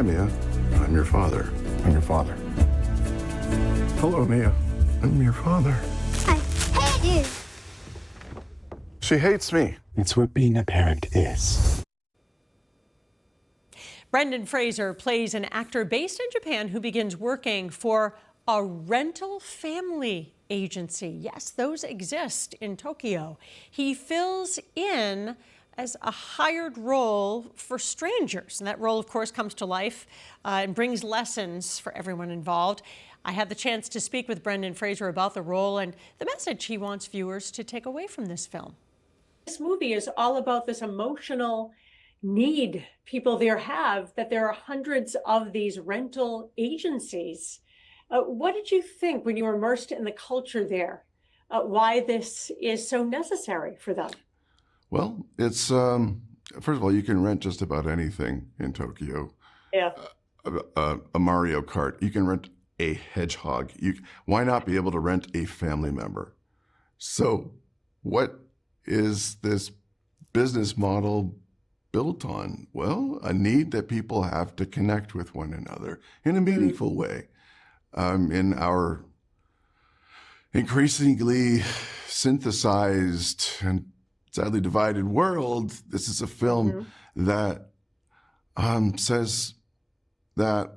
Hi, Mia. I'm your father. I'm your father. Hello, Mia. I'm your father. I hate you. She hates me. It's what being a parent is. Brendan Fraser plays an actor based in Japan who begins working for a rental family agency. Yes, those exist in Tokyo. He fills in as a hired role for strangers. And that role, of course, comes to life and brings lessons for everyone involved. I had the chance to speak with Brendan Fraser about the role and the message he wants viewers to take away from this film. This movie is all about this emotional need people there have, that there are hundreds of these rental agencies. What did you think when you were immersed in the culture there? Why this is so necessary for them? Well, it's, first of all, you can rent just about anything in Tokyo. Yeah. A Mario Kart. You can rent a hedgehog. Why not be able to rent a family member? So what is this business model built on? Well, a need that people have to connect with one another in a meaningful way. In our increasingly synthesized and sadly divided world, this is a film that says that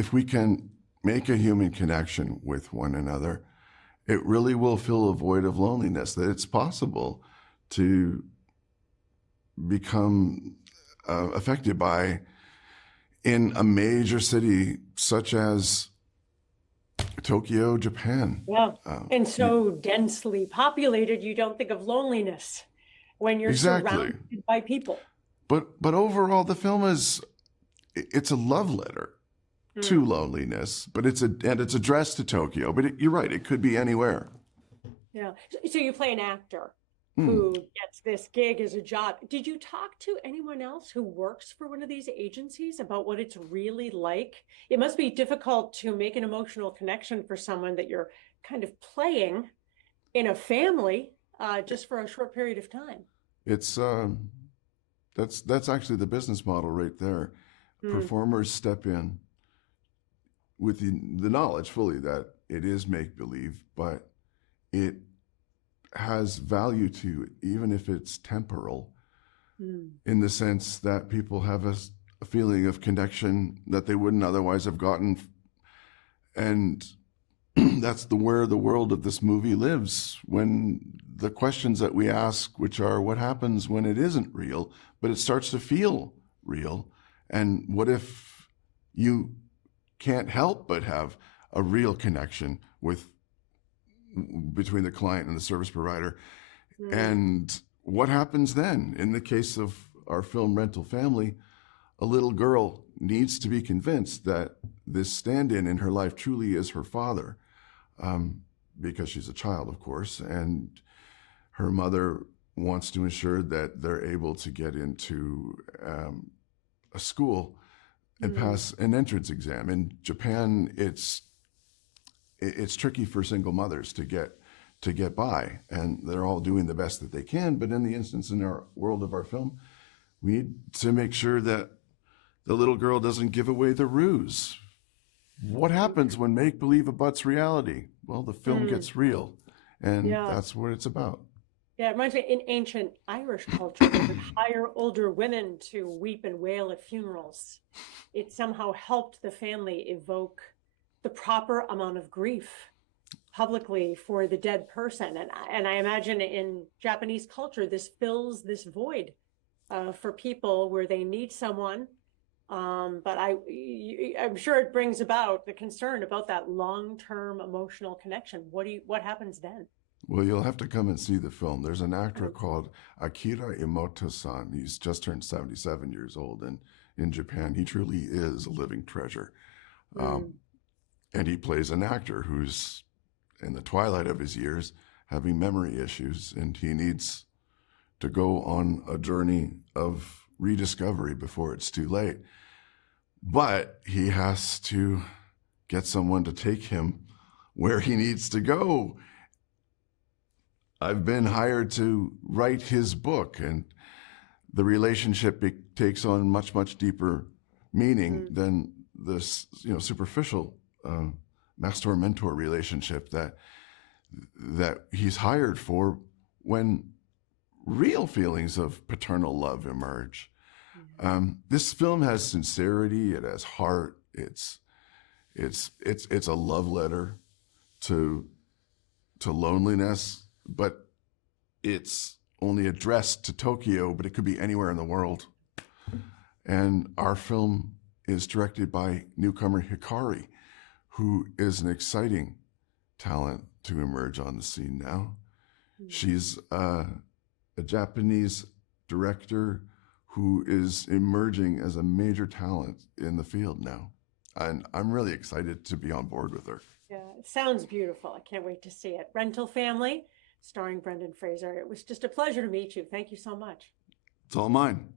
if we can make a human connection with one another, it really will fill a void of loneliness, that it's possible to become affected by, in a major city such as Tokyo, Japan. Yeah, and so densely populated, you don't think of loneliness when you're surrounded by people. But overall, the film it's a love letter to loneliness, but it's addressed to Tokyo. But you're right, it could be anywhere. Yeah. So you play an actor who gets this gig as a job. Did you talk to anyone else who works for one of these agencies about what it's really like? It must be difficult to make an emotional connection for someone that you're kind of playing in a family just for a short period of time. It's that's actually the business model right there. Performers step in with the knowledge fully that it is make-believe, but it has value to it, even if it's temporal, in the sense that people have a feeling of connection that they wouldn't otherwise have gotten. And that's where the world of this movie lives, when the questions that we ask, which are what happens when it isn't real, but it starts to feel real, and what if you can't help but have a real connection between the client and the service provider. And what happens then? In the case of our film Rental Family, a little girl needs to be convinced that this stand-in in her life truly is her father, because she's a child, of course, and her mother wants to ensure that they're able to get into a school and pass an entrance exam. In Japan, it's tricky for single mothers to get by, and they're all doing the best that they can. But in the instance in our world of our film, we need to make sure that the little girl doesn't give away the ruse. What happens when make-believe abuts reality? Well, the film gets real, and that's what it's about. Yeah, it reminds me, in ancient Irish culture, they would hire older women to weep and wail at funerals. It somehow helped the family evoke the proper amount of grief publicly for the dead person. And I imagine in Japanese culture, this fills this void for people where they need someone. But I'm sure it brings about the concern about that long-term emotional connection. What happens then? Well, you'll have to come and see the film. There's an actor called Akira Imoto-san. He's just turned 77 years old, and in Japan, he truly is a living treasure. And he plays an actor who's in the twilight of his years, having memory issues, and he needs to go on a journey of rediscovery before it's too late. But he has to get someone to take him where he needs to go. I've been hired to write his book, and the relationship takes on much, much deeper meaning than this, superficial master-mentor relationship that he's hired for when real feelings of paternal love emerge. This film has sincerity. It has heart. It's a love letter to loneliness, but it's only addressed to Tokyo, but it could be anywhere in the world. And our film is directed by newcomer Hikari, who is an exciting talent to emerge on the scene now. She's a Japanese director who is emerging as a major talent in the field now. And I'm really excited to be on board with her. Yeah, it sounds beautiful. I can't wait to see it. Rental Family, starring Brendan Fraser. It was just a pleasure to meet you. Thank you so much. It's all mine.